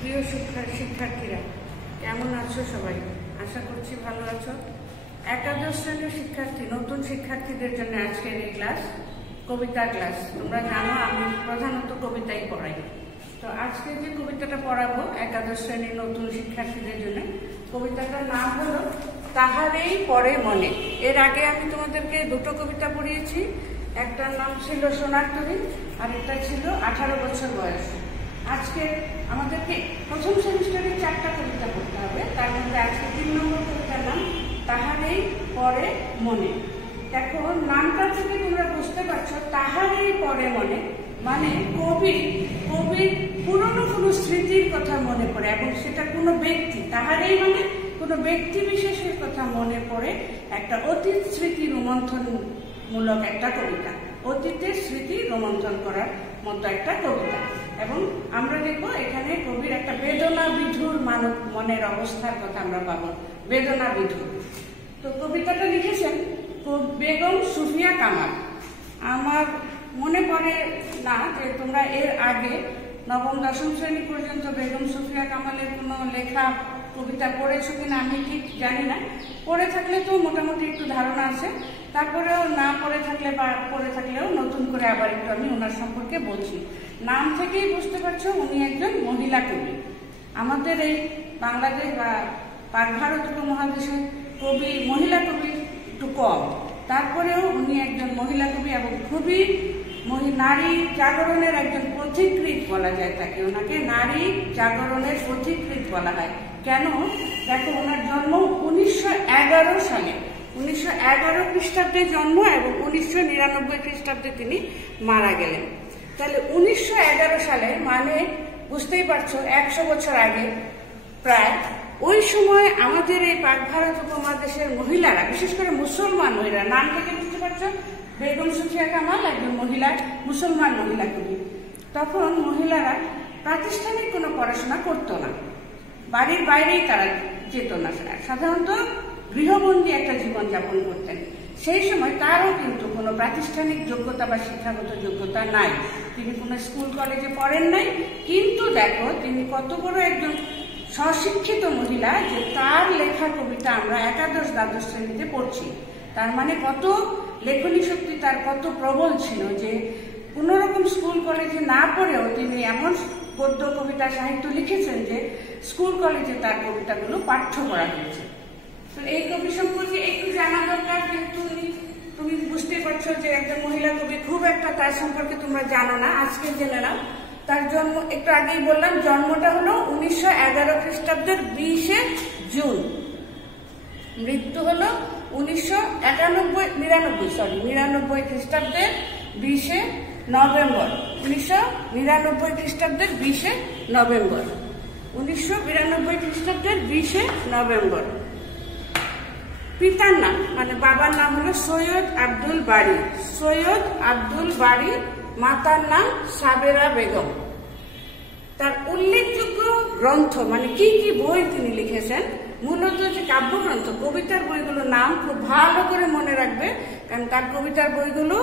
প্রিয় শিক্ষার্থীরা কেমন আছো সবাই? আশা করছি ভালো আছো। একাদশ শ্রেণীর শিক্ষার্থী নতুন শিক্ষার্থীদের জন্য আজকের এই ক্লাস কবিতা ক্লাস। তোমরা জানো আমি প্রধানত কবিতাই পড়াই। তো আজকে যে কবিতাটা পড়াবো একাদশ শ্রেণীর নতুন শিক্ষার্থীদের জন্য, কবিতাটার নাম হলো তাহারেই পড়ে মনে। এর আগে আমি তোমাদেরকে দুটো কবিতা পড়িয়েছি। একটার নাম ছিল সোনার তরী আর একটা ছিল 18 বছর বয়স। আজকে আমাদেরকে প্রথম সেমিস্টারে 4টা কবিতা পড়তে হবে। তার মধ্যে আজকে 3 নম্বর কবিতার নাম তাহারেই পড়ে মনে। দেখো নামটা থেকে তোমরা বুঝতে পারছো তাহারেই পড়ে মনে মানে কবির পুরনো কোনো স্মৃতির কথা মনে পড়ে, এবং সেটা কোনো ব্যক্তি, তাহারেই মানে কোনো ব্যক্তি বিশেষের কথা মনে পড়ে। একটা অতীত স্মৃতি রোমন্থন মূলক একটা কবিতা, অতীতের স্মৃতি রোমন্থন করার মতো একটা কবিতা। এবং আমরা দেখবো এখানে কবির একটা বেদনা বিধুর মনের অবস্থার কথা আমরা পাবো, বেদনা বিধুর। তো কবিতাটা লিখেছেন বেগম সুফিয়া কামাল। আমার মনে পড়ে না যে তোমরা এর আগে নবম দশম শ্রেণী পর্যন্ত বেগম সুফিয়া কামালের কোনো লেখা কবিতা পড়েছো কিনা আমি ঠিক জানি না। পড়ে থাকলে তো মোটামুটি একটু ধারণা আছে, তারপরেও না পড়ে থাকলে বা পড়ে থাকলেও নতুন করে আবার একটু আমি ওনার সম্পর্কে বলছি। নাম থেকেই বুঝতে পারছো উনি একজন মহিলা কবি। আমাদের এই বাংলাদেশ বা পাক ভারত উপমহাদেশে কবি, মহিলা কবি একটু কম, তারপরেও উনি একজন মহিলা কবি এবং খুবই নারী জাগরণের একজন পথিকৃৎ বলা যায় তাকে। ওনাকে নারী জাগরণের পথিকৃৎ বলা হয়। কেন? দেখো ওনার জন্ম 1911 সালে, 1911 খ্রিস্টাব্দে জন্ম এবং 1999 খ্রিস্টাব্দে তিনি মারা গেলেন। তাহলে 1911 সালে মানে বুঝতেই পারছো 100 বছর আগে প্রায়। ওই সময় আমাদের এই পাক ভারত উপমহাদেশের মহিলারা, বিশেষ করে মুসলমান মহিলা, নাম থেকে বুঝতে পারছো বেগম সুফিয়া কামাল একজন মহিলা, মুসলমান মহিলা কবি। তখন মহিলারা প্রাতিষ্ঠানিক কোনো পড়াশোনা করতো না, বাড়ির বাইরেই তারা যেত না, সাধারণত গৃহবন্দী একটা জীবন যাপন করতেন। সেই সময় তারও কিন্তু কোনো প্রাতিষ্ঠানিক যোগ্যতা বা শিক্ষাগত যোগ্যতা নাই, তিনি কোনো স্কুল কলেজে পড়েন নাই। কিন্তু দেখো তিনি কত বড় একজন স্বশিক্ষিত মহিলা যে তার লেখা কবিতা আমরা একাদশ দ্বাদশ শ্রেণীতে পড়ছি। তার মানে কত লেখনী শক্তি তার কত প্রবল ছিল যে কোনো রকম স্কুল কলেজে না পড়েও তিনি এমন গদ্য কবিতা সাহিত্য লিখেছেন যে স্কুল কলেজে তার কবিতাগুলো পাঠ্য করা হয়েছে। তো এই কবি সম্পর্কে একটু জানা দরকার, কিন্তু তুমি বুঝতে পারছো যে একজন মহিলা কবি, খুব একটা তার সম্পর্কে তোমরা জানো না, আজকে জেনে নাও। তার জন্ম একটু আগেই বললাম, জন্মটা হলো 1911 খ্রিস্টাব্দের 20 জুন, মৃত্যু হলো 1999 খ্রিস্টাব্দের 20 নভেম্বর, 1999 খ্রিস্টাব্দের 20 নভেম্বর, 1992 খ্রিস্টাব্দের 20 নভেম্বর। পিতার নাম মানে বাবার নাম হলো সৈয়দ আব্দুল বাড়ি, সৈয়দ আব্দুল বাড়ি। মাতার নাম সাবেরা বেগম। তার উল্লেখযোগ্য গ্রন্থ মানে কি কি বই তিনি লিখেছেন, মূলত যে কাব্যগ্রন্থ, কবিতার বইগুলোর নাম খুব ভালো করে মনে রাখবে, কারণ তার কবিতার বইগুলো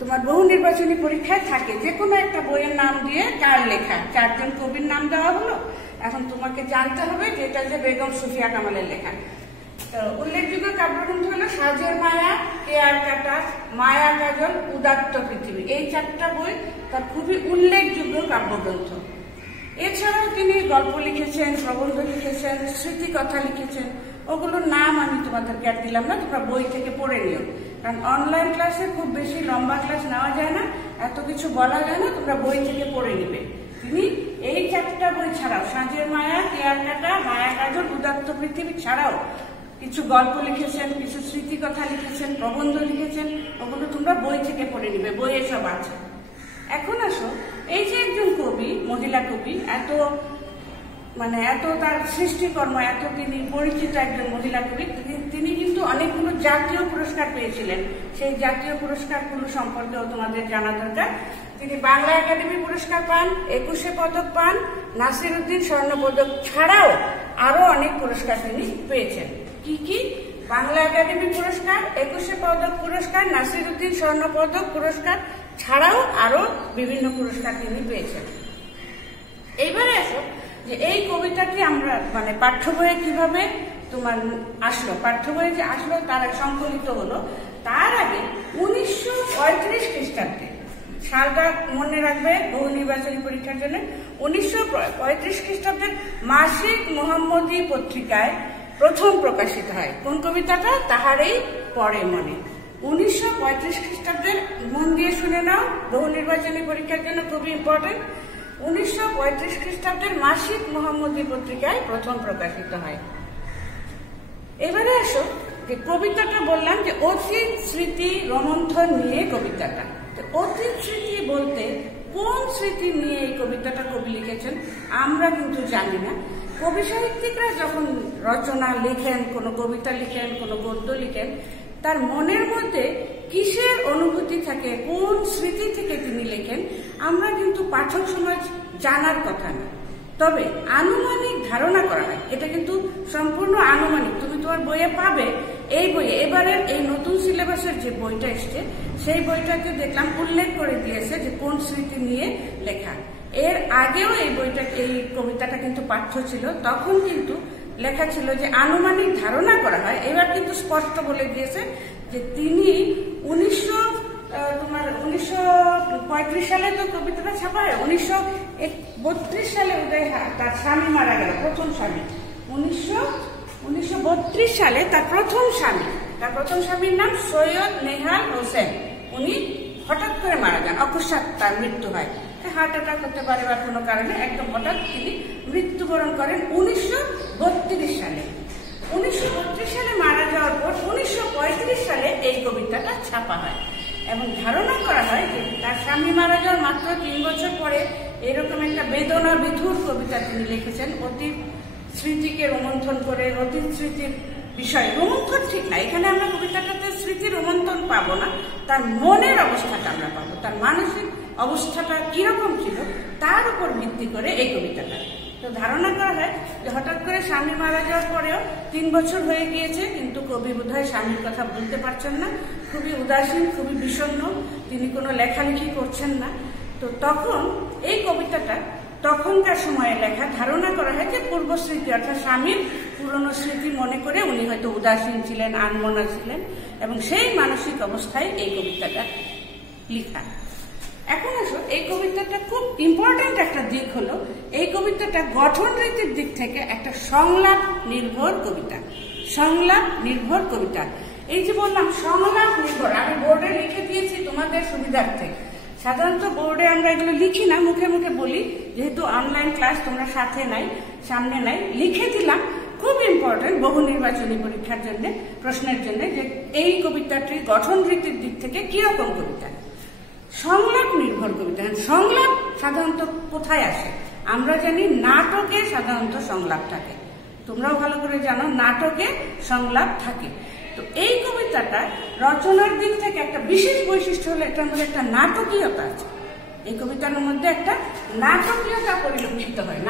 তোমার বহু নির্বাচনী পরীক্ষায় থাকে। যে কোনো একটা বইয়ের নাম দিয়ে কার লেখা, 4জন কবির নাম দেওয়া হলো, এখন তোমাকে জানতে হবে যে এটা যে বেগম সুফিয়া কামালের লেখা। উল্লেখযোগ্য কাব্যগ্রন্থ হলো সাজের মায়া, কেয়ার কাটা, মায়া কাজল, উদাত্ত পৃথিবী। এই 4টা বই তার খুবই উল্লেখযোগ্য কাব্যগ্রন্থ। এছাড়াও তিনি গল্প লিখেছেন, প্রবন্ধ লিখেছেন, স্মৃতিকথা লিখেছেন। ওগুলোর নাম আমি তোমাদেরকে আর দিলাম না, তোমরা বই থেকে পড়ে নিও, কারণ অনলাইন ক্লাসে খুব বেশি লম্বা ক্লাস নেওয়া যায় না, এত কিছু বলা যায় না, তোমরা বই থেকে পড়ে নিবে। তিনি এই 4টা বই ছাড়াও সাজের মায়া, কেয়ার কাটা, মায়া কাজল, উদাত্ত পৃথিবী ছাড়াও কিছু গল্প লিখেছেন, কিছু স্মৃতিকথা লিখেছেন, প্রবন্ধ লিখেছেন। ওগুলো তোমরা বই থেকে পড়ে নিবে, বইয়ে সব আছে। এখন আসো, এই যে একজন কবি, মহিলা কবি, এত তার সৃষ্টিকর্ম, এত তিনি পরিচিত একজন মহিলা কবি, তিনি কিন্তু অনেকগুলো জাতীয় পুরস্কার পেয়েছিলেন। সেই জাতীয় পুরস্কারগুলো সম্পর্কেও তোমাদের জানা দরকার। তিনি বাংলা একাডেমি পুরস্কার পান, 21 পদক পান, নাসিরউদ্দিন স্বর্ণপদক ছাড়াও আরো অনেক পুরস্কার তিনি পেয়েছেন। কি কি? বাংলা একাডেমি পুরস্কার, 21 পদক পুরস্কার, নাসিরউদ্দিন স্বর্ণপদক পুরস্কার ছাড়াও আরো বিভিন্ন পুরস্কার তিনি পেয়েছেন। এইবারে আসো যে যে এই কবিতাটি আমরা মানে পাঠ্য বইয়ে কিভাবে তোমার আসলো, পাঠ্য বইয়ে যে আসলো তার সংকলিত হলো তার আগে 1935 খ্রিস্টাব্দে, সালটা মনে রাখবে বহু নির্বাচনী পরীক্ষার জন্য, 1935 খ্রিস্টাব্দের মাসিক মোহাম্মদী পত্রিকায় প্রথম প্রকাশিত হয় কোন কবিতাটা? তাহারই পরে মনে। 1935 খ্রিস্টাব্দের, মন দিয়ে শুনে নাও, বহু নির্বাচনী পরীক্ষার জন্য খুবই ইম্পর্টেন্ট। 1935 খ্রিস্টাব্দের মাসিক মোহাম্মদী পত্রিকায় প্রথম প্রকাশিত হয়। এবারে আসো যে কবিতাটা বললাম যে অতীত স্মৃতি রোমন্থন নিয়ে কবিতাটা। তো অতীত স্মৃতি বলতে কোন স্মৃতি নিয়ে এই কবিতাটা কবি লিখেছেন আমরা কিন্তু জানি না। কবি সাহিত্যিকরা যখন রচনা লিখেন, কোনো কবিতা লিখেন, কোনো গদ্য লিখেন, তার মনের মধ্যে কিসের অনুভূতি থাকে, কোন স্মৃতি থেকে তিনি লেখেন আমরা কিন্তু পাঠক সমাজ জানার কথা না। তবে আনুমানিক ধারণা করা হয়, এটা কিন্তু সম্পূর্ণ আনুমানিক। তুমি তোমার বইয়ে পাবে, এই বইয়ে এবারের এই নতুন সিলেবাসের যে বইটা এসছে সেই বইটাকে দেখলাম উল্লেখ করে দিয়েছে যে কোন স্মৃতি নিয়ে লেখা। এর আগেও এই বইটা, এই কবিতাটা কিন্তু পাঠ্য ছিল, তখন কিন্তু লেখা ছিল যে আনুমানিক ধারণা করা হয়। এবার কিন্তু স্পষ্ট বলে দিয়েছে যে তিনি 1935 সালে তো কবিতাটা ছাপা হয়, 1932 সালে উদয় তার স্বামী মারা গেল, প্রথম স্বামী। 1932 সালে তার প্রথম স্বামীর নাম সৈয়দ নেহাল হোসেন। উনি হঠাৎ করে মারা যান, অকস্মাৎ তার মৃত্যু হয়, হার্ট অ্যাটাক করতে পারে বা কোনো কারণে একদম হঠাৎ তিনি মৃত্যুবরণ করেন 1932 সালে। 1932 সালে মারা যাওয়ার পর 1935 সালে এই কবিতাটা ছাপা হয় এবং ধারণা করা হয় যে তার স্বামী মারা যাওয়ার মাত্র 3 বছর পরে এরকম একটা বেদনা বিধুর কবিতা তিনি লিখেছেন, অতীত স্মৃতিকে রোমন্থন করে। অতীত স্মৃতির বিষয় রোমন্থন ঠিক না, এখানে আমরা কবিতাটাতে স্মৃতি রোমন্থন পাবো না, তার মনের অবস্থাটা আমরা পাবো, তার মানসিক অবস্থাটা কিরকম ছিল তার উপর ভিত্তি করে এই কবিতাটা। তো ধারণা করা হয় যে হঠাৎ করে স্বামী মারা যাওয়ার পরেও 3 বছর হয়ে গিয়েছে, কিন্তু কবি বোধহয় স্বামীর কথা বলতে পারছেন না, খুবই উদাসীন, খুবই বিষণ্ণ, তিনি কোনো লেখালেখি করছেন না। তো তখন এই কবিতাটা তখনকার সময়ে লেখা, ধারণা করা হয় যে পূর্বস্মৃতি অর্থাৎ স্বামীর পুরনো স্মৃতি মনে করে উনি হয়তো উদাসীন ছিলেন, আনমনা ছিলেন এবং সেই মানসিক অবস্থায় এই কবিতাটা লেখা। এখন আসো, এই কবিতাটা খুব ইম্পর্টেন্ট একটা দিক হলো এই কবিতাটা গঠন রীতির দিক থেকে একটা সংলাপ নির্ভর কবিতা। সংলাপ নির্ভর কবিতা, এই যে বললাম সংলাপ নির্ভর, আমি বোর্ডে লিখে দিয়েছি তোমাদের সুবিধার্থে। সাধারণত বোর্ডে আমরা এগুলো লিখি না, মুখে মুখে বলি, যেহেতু অনলাইন ক্লাস তোমরা সাথে নাই, সামনে নাই, লিখে দিলাম। খুব ইম্পর্টেন্ট বহু নির্বাচনী পরীক্ষার জন্য, প্রশ্নের জন্য, যে এই কবিতাটি গঠন রীতির দিক থেকে কিরকম কবিতা। সংলাপ নির্ভর কবিতা। সংলাপ সাধারণত কোথায় আসে? আমরা জানি নাটকে সাধারণত সংলাপ থাকে, তোমরাও ভালো করে জানো নাটকে সংলাপ থাকে। তো এই কবিতাটা রচনার দিক থেকে একটা বিশেষ বৈশিষ্ট্য হলো এটার মধ্যে একটা নাটকীয়তা আছে। এই কবিতার মধ্যে একটা নাটকীয়তা পরিলক্ষিত হয়।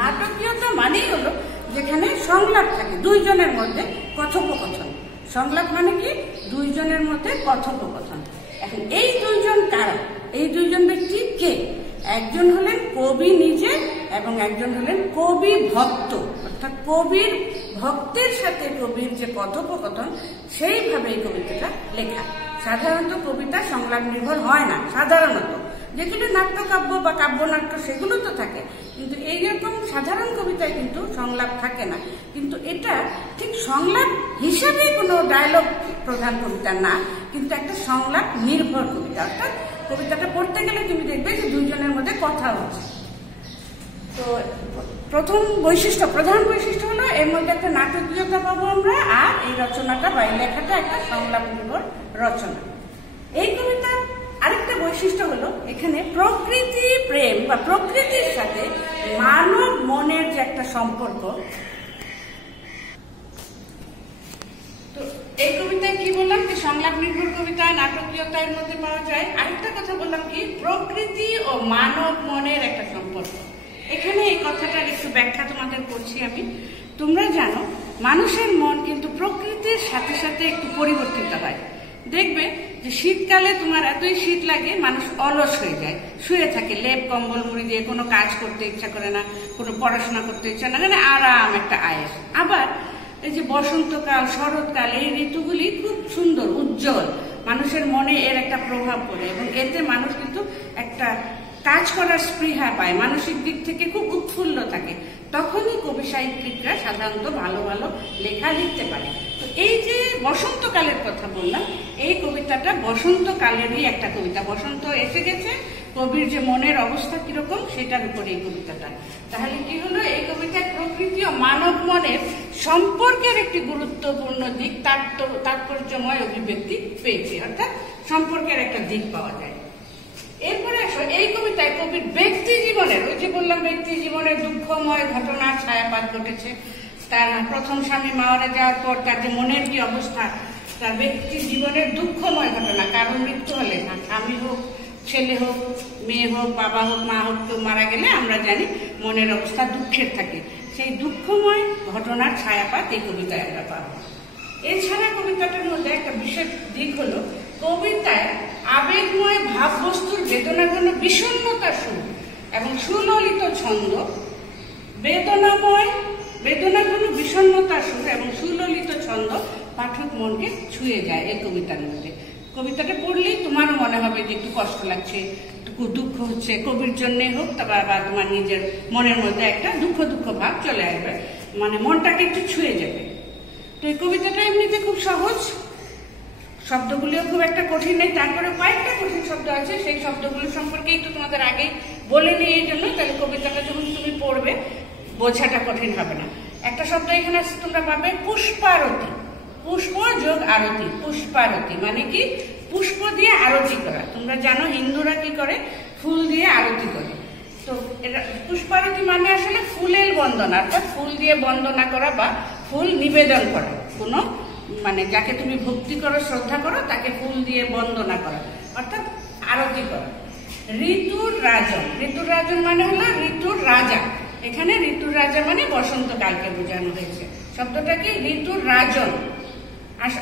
নাটকীয়তা মানেই হলো যেখানে সংলাপ থাকে, দুইজনের মধ্যে কথোপকথন। সংলাপ মানে কি? দুইজনের মধ্যে কথোপকথন। এখন এই দুইজন কারা? এই দুইজন ব্যক্তি কে? একজন হলেন কবি নিজে এবং একজন হলেন কবি ভক্ত, অর্থাৎ কবির ভক্তের সাথে কবির যে কথোপকথন, সেইভাবে এই কবিতাটা লেখা। সাধারণত কবিতা সংলাপ নির্ভর হয় না, সাধারণত যেগুলো নাট্যকাব্য বা কাব্যনাট্য সেগুলো তো থাকে, কিন্তু এইরকম সাধারণ কবিতায় কিন্তু সংলাপ থাকে না। কিন্তু এটা ঠিক সংলাপ হিসেবে কোনো ডায়লগ প্রধান কবিতা না, কিন্তু একটা সংলাপ নির্ভর কবিতা। অর্থাৎ কবিতাটা পড়তে গেলে তুমি দেখবে যে দুইজনের মধ্যে কথা হচ্ছে। তো প্রধান বৈশিষ্ট্য হলো এর মধ্যে একটা নাটকীয়তা পাবো আমরা, আর এই রচনাটা বা এই লেখাটা একটা সংলাপ নির্ভর রচনা। এই কবিতার আরেকটা বৈশিষ্ট্য হলো এখানে প্রকৃতি প্রেম বা প্রকৃতির সাথে মানব মনের যে একটা সম্পর্ক। তো এই কবিতায় কি বললাম যে সংলাপ নির্ভর কবিতা, নাটকীয়তা এর মধ্যে পাওয়া যায়। আরেকটা কথা বললাম কি, প্রকৃতি ও মানব মনের একটা সম্পর্ক। এখানে এই কথাটার একটু ব্যাখ্যা তোমাদের করছি আমি। তোমরা জানো মানুষের মন কিন্তু প্রকৃতির সাথে সাথে একটু পরিবর্তিত হয়। দেখবে যে শীতকালে তোমার এতই শীত লাগে, মানুষ অলস হয়ে যায়, শুয়ে থাকে, লেপ কম্বল মুড়ি দিয়ে, কোনো কাজ করতে ইচ্ছা করে না, কোনো পড়াশোনা করতে ইচ্ছা না, মানে আরাম একটা আয়েস। আবার এই যে বসন্তকাল, শরৎকাল, এই ঋতুগুলি খুব সুন্দর, উজ্জ্বল, মানুষের মনে এর একটা প্রভাব পড়ে এবং এতে মানুষ কিন্তু একটা কাজ করার স্পৃহা পায়, মানসিক দিক থেকে খুব উৎফুল্ল থাকে। তখনই কবি সাহিত্যিকরা সাধারণত ভালো ভালো লেখা লিখতে পারে। তো এই যে বসন্তকালের কথা বললাম, এই কবিতাটা বসন্তকালেরই একটা কবিতা। বসন্ত এসে গেছে, কবির যে মনের অবস্থা কিরকম সেটার উপরে এই কবিতাটা। তাহলে কি হলো, এই কবিতায় প্রকৃতি ও মানব মনের সম্পর্কের একটি গুরুত্বপূর্ণ দিক, তাৎপর্যময় অভিব্যক্তি পেয়েছে, অর্থাৎ সম্পর্কের একটা দিক পাওয়া যায়। এরপরে আসো, এই কবিতায় কবির ব্যক্তি জীবনের, ওই যে বললাম ব্যক্তি জীবনের দুঃখময় ঘটনার ছায়াপাত ঘটেছে। তার প্রথম স্বামী মারা যাওয়ার পর তার যে মনের কি অবস্থা, তার ব্যক্তি জীবনের দুঃখময় ঘটনা, কারণ মৃত্যু হলে, না স্বামী হোক, ছেলে হোক, মেয়ে হোক, বাবা হোক, মা হোক, কেউ মারা গেলে আমরা জানি মনের অবস্থা দুঃখের থাকে। সেই দুঃখময় ঘটনার ছায়াপাত এই কবিতায় আমরা পাবো। এছাড়া কবিতাটার মধ্যে একটা বিশেষ দিক হলো, কবিতায় আবেগময় ভাববস্তুর বেদনাঘন বিষণ্ণতার সুর এবং সুললিত ছন্দ, বেদনাঘন বিষণ্ণতার সুর এবং সুললিত ছন্দ পাঠক মনকে ছুঁয়ে যায় এই কবিতার মধ্যে। কবিতাটা পড়লেই তোমারও মনে হবে যে একটু কষ্ট লাগছে, একটু দুঃখ হচ্ছে, কবির জন্যে হোক বা তোমার নিজের মনের মধ্যে একটা দুঃখ ভাব চলে আসবে, মানে মনটাকে একটু ছুঁয়ে যাবে। তো এই কবিতাটা এমনিতে খুব সহজ, শব্দগুলিও খুব একটা কঠিন নেই, তারপরে কয়েকটা কঠিন শব্দ আছে, সেই শব্দগুলো সম্পর্কে একটু তোমাদের আগেই বলে নিই এই জন্য, তাহলে কবিতাটা যখন তুমি পড়বে বোঝাটা কঠিন হবে না। একটা শব্দ এখানে তোমরা পাবে পুষ্পারতি, পুষ্প যোগ আরতি। পুষ্পারতি মানে কি, পুষ্প দিয়ে আরতি করা। তোমরা জানো হিন্দুরা কি করে, ফুল দিয়ে আরতি করে। তো এটা পুষ্পারতি মানে আসলে ফুলের বন্দনা, অর্থাৎ ফুল দিয়ে বন্দনা করা বা ফুল নিবেদন করা, কোনো মানে যাকে তুমি ভক্তি করো, শ্রদ্ধা করো, তাকে ফুল দিয়ে বন্দনা করা, অর্থাৎ আরতি করা। ঋতুর রাজন, ঋতুর রাজন মানে হলো ঋতুর রাজা। এখানে ঋতুর রাজা মানে বসন্তকালকে বোঝানো হয়েছে। শব্দটা কি, ঋতুর রাজন।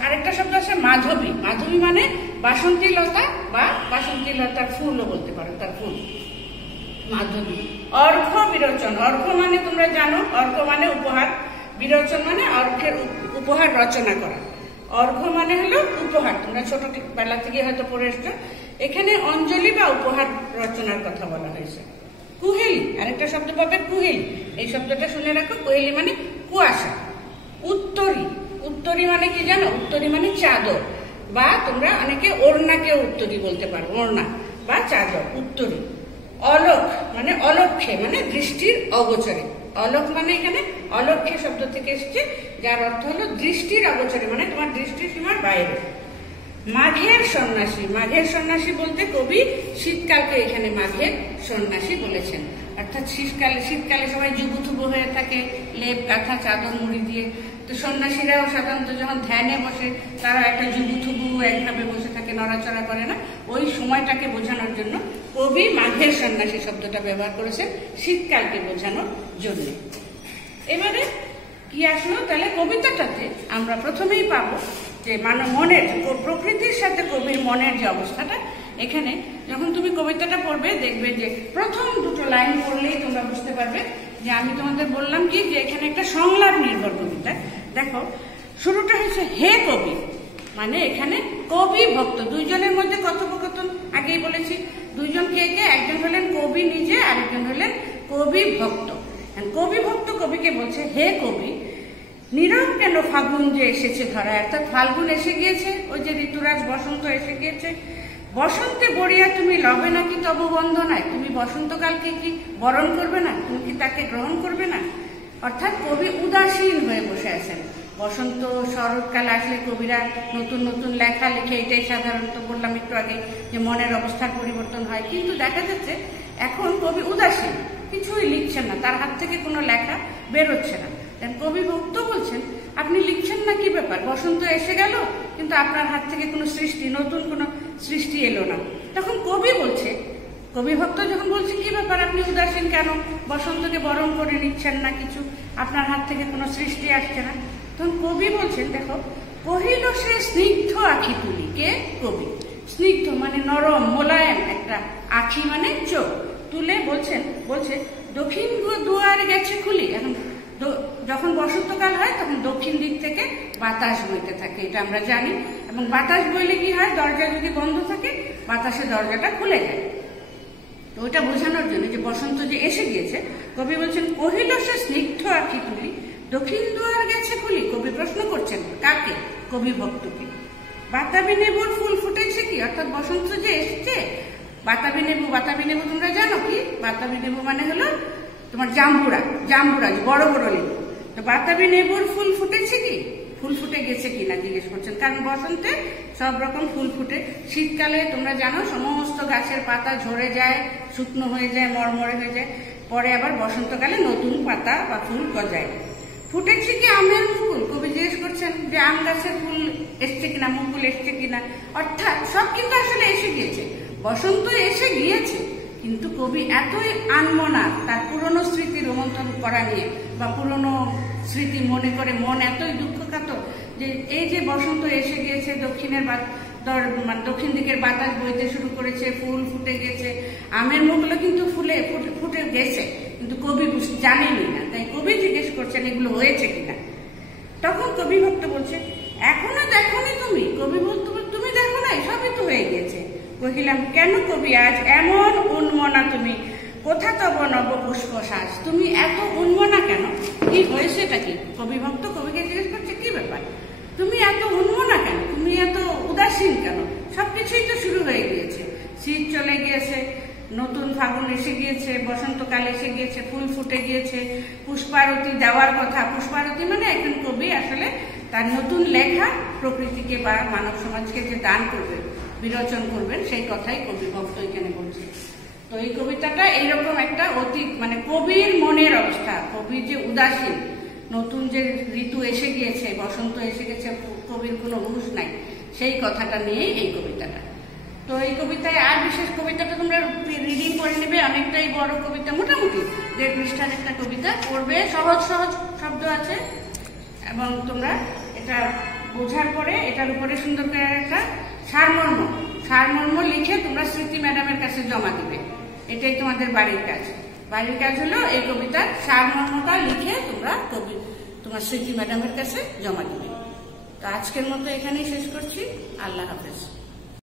আরেকটা শব্দ আছে মাধবী, মাধবী মানে বাসন্তী লতা বা বাসন্তী লতার ফুলও বলতে পারো, তার ফুল মাধবী। অর্ঘ বিরোচন, অর্ঘ মানে তোমরা জানো, অর্ঘ মানে উপহার, বিরোচন মানে অর্ঘের উপহার রচনা করা। অর্ঘ মানে হলো উপহার, তোমরা ছোটবেলা থেকে হয়তো পড়ে এসছো। এখানে অঞ্জলি বা উপহার রচনার কথা বলা হয়েছে। কুহেলি, আরেকটা শব্দ পাবে কুহেলি, এই শব্দটা শুনে রাখো। কুহেলি মানে কুয়াশা। উত্তরী, উত্তরী মানে কি জানো, উত্তরী মানে চাদর, বা তোমরা অনেকে ওড়নাকে উত্তরী বলতে পারো, ওড়না বা চাদর, উত্তরী। অলোক মানে অলক্ষ্যে, মানে দৃষ্টির অগোচরে। অলোক মানে এখানে অলক্ষ্যে শব্দ থেকে এসেছে, যার অর্থ হলো দৃষ্টির অগোচরে, মানে তোমার দৃষ্টির সীমার বাইরে। মাঘের সন্ন্যাসী, মাঘের সন্ন্যাসী বলতে কবি শীতকালকে এখানে মাঘের সন্ন্যাসী বলেছেন, অর্থাৎ শীতকালে সবাই জুবুথুবু হয়ে থাকে, লেপ কাঁথা চাদর মুড়ি দিয়ে। তো সন্ন্যাসীরাও সাধারণত যখন ধ্যানে বসে, তারা একটা জুবুথুবু একভাবে বসে থাকে, নড়াচড়া করে না, ওই সময়টাকে বোঝানোর জন্য কবি মাঘের সন্ন্যাসী শব্দটা ব্যবহার করেছেন শীতকালকে বোঝানোর জন্য। এবারে কি আসলো, তাহলে কবিতাটাতে আমরা প্রথমেই পাবো যে মনের, প্রকৃতির সাথে কবির মনের যে অবস্থাটা। এখানে যখন তুমি কবিতাটা পড়বে দেখবে যে প্রথম দুটো লাইন পড়লেই তোমরা বুঝতে পারবে যে আমি তোমাদের বললাম কি, যে এখানে একটা সংলাপ নির্ভর কবিতা। দেখো শুরুটা হয়েছে হে কবি, মানে এখানে কবি ভক্ত, দুইজনের মধ্যে কথোপকথন, আগেই বলেছি দুইজন কে কে, একজন হলেন কবি নিজে, আরেকজন হলেন কবি ভক্ত। কবি ভক্ত কবিকে বলছে, হে কবি, নীরব কেন ফাগুন যে এসেছে ধরায়, অর্থাৎ ফাল্গুন এসে গিয়েছে, ওই যে ঋতুরাজ বসন্ত এসে গিয়েছে। বসন্তে বরিয়া তুমি লবে নাকি তব বন্ধনায়, তুমি বসন্তকালকে কি বরণ করবে না, তুমি কি তাকে গ্রহণ করবে না। অর্থাৎ কবি উদাসীন হয়ে বসে আছেন। বসন্ত শরৎকাল আসলে কবিরা নতুন নতুন লেখা লিখে, এটাই সাধারণত বললাম একটু আগে যে মনের অবস্থার পরিবর্তন হয়, কিন্তু দেখা যাচ্ছে এখন কবি উদাসীন, কিছুই লিখছেন না, তার হাত থেকে কোনো লেখা বেরোচ্ছে না। কবি ভক্ত বলছেন, আপনি লিখছেন না, কি ব্যাপার, বসন্ত এসে গেল কিন্তু আপনার হাত থেকে কোনো সৃষ্টি, নতুন কোনো সৃষ্টি এলো না। তখন কবি বলছে, কবি ভক্ত যখন বলছে কি ব্যাপার, আপনি উদাসীন কেন, বসন্তকে বরণ করে নিচ্ছেন না, কিছু আপনার হাত থেকে কোনো সৃষ্টি আসছে না। তখন কবি বলছেন, দেখো, কহিল সে স্নিগ্ধ আখি তুলি, কে, কবি, স্নিগ্ধ মানে নরম মোলায়েম একটা, আখি মানে চোখ তুলে বলছে দক্ষিণ দুয়ার গেছে খুলি। এখন যখন বসন্তকাল হয় তখন দক্ষিণ দিক থেকে বাতাস বইতে থাকে, এটা আমরা জানি। এবং বাতাস বইলে কি হয়, দরজা যদি বন্ধ থাকে বাতাসে দরজাটা খুলে যায়। তো ওইটা বোঝানোর জন্য যে বসন্ত যে এসে গিয়েছে, কবি বলছেন কহিল সে স্নিগ্ধ আখি তুলি দক্ষিণ দুয়ার গেছে খুলি। কবি প্রশ্ন করছেন কাকে? কবি ভক্তকে। বাতাবি লেবুর ফুল ফুটেছে কি, অর্থাৎ বসন্ত যে এসেছে। বাতাবি লেবু তোমরা জানো কি? বাতাবি লেবু মানে হলো তোমার জাম্বুরা, বড় বড় লেবু। তো বাতাবি লেবুর ফুল ফুটেছে কি, ফুল ফুটে গেছে কিনা জিজ্ঞেস করছেন, কারণ বসন্তে সব রকম ফুল ফুটে। শীতকালে তোমরা জানো সমস্ত গাছের পাতা ঝরে যায়, শুকনো হয়ে যায়, মরমরে হয়ে যায়, পরে আবার বসন্তকালে নতুন পাতা বা ফুল গজায়। ফুটেছে কি আমের মুকুল, কবি জিজ্ঞেস করছেন যে আম গাছের ফুল এসছে কিনা, মুকুল এসছে কিনা। অর্থাৎ সব কিন্তু আসলে এসে গিয়েছে, বসন্ত এসে গিয়েছে, কিন্তু কবি এতই আনমনা তার পুরনো স্মৃতি রোমন্থন করা নিয়ে, বা পুরনো স্মৃতি মনে করে মন এতই দুঃখকাতর যে এই যে বসন্ত এসে গিয়েছে, দক্ষিণ দিকের বাতাস বইতে শুরু করেছে, ফুল ফুটে গেছে, আমের মুখগুলো কিন্তু ফুটে গেছে, কিন্তু কবি জানেনি না। তাই কবি জিজ্ঞেস করছেন এগুলো হয়েছে কিনা। তখন কবি ভক্ত বলছে এখনো দেখোনি তুমি। কবি ভক্ত তুমি দেখো নাই, সবই তো হয়ে গেছে। কহিলাম কেন কবি আজ এমন উন্মনা তুমি, কোথা তব নব পুষ্প শ্বাস। তুমি এত উন্মনা কেন, কি হয়েছে এটা কি? কবি ভক্ত কবিকে জিজ্ঞেস করছে কি ব্যাপার, তুমি এত উন্মনা কেন, তুমি এত উদাসীন কেন? সবকিছুই তো শুরু হয়ে গিয়েছে, শীত চলে গিয়েছে, নতুন ফাগুন এসে গিয়েছে, বসন্তকাল এসে গিয়েছে, ফুল ফুটে গিয়েছে, পুষ্পারতি দেওয়ার কথা। পুষ্পারতি মানে একজন কবি আসলে তার নতুন লেখা প্রকৃতিকে বা মানব সমাজকে যে দান করবেন, বিরোচন করবেন, সেই কথাই কবি ভক্ত এখানে বলছে। তো এই কবিতাটা এইরকম একটা অতীত, মানে কবির মনের অবস্থা, কবির যে উদাসীন, নতুন যে ঋতু এসে গিয়েছে, বসন্ত এসে গেছে, কবির কোনো হুঁশ নাই, সেই কথাটা নিয়েই এই কবিতাটা। তো এই কবিতায় আর বিশেষ, কবিতাটা তোমরা রিডিং করে নেবে, অনেকটাই বড় কবিতা, মোটামুটি 1.5 পৃষ্ঠার একটা কবিতা পড়বে, সহজ সহজ শব্দ আছে, এবং তোমরা এটা বোঝার পরে এটার উপরে সুন্দর করে একটা সারমর্ম লিখে তোমরা স্মৃতি ম্যাডামের কাছে জমা দিবে। এটাই তোমাদের বাড়ির কাজ হলো এই কবিতার সারমর্মটা লিখে তোমরা তোমার স্মৃতি ম্যাডামের কাছে জমা দিবে। তো আজকের মতো এখানেই শেষ করছি। আল্লাহ হাফেজ।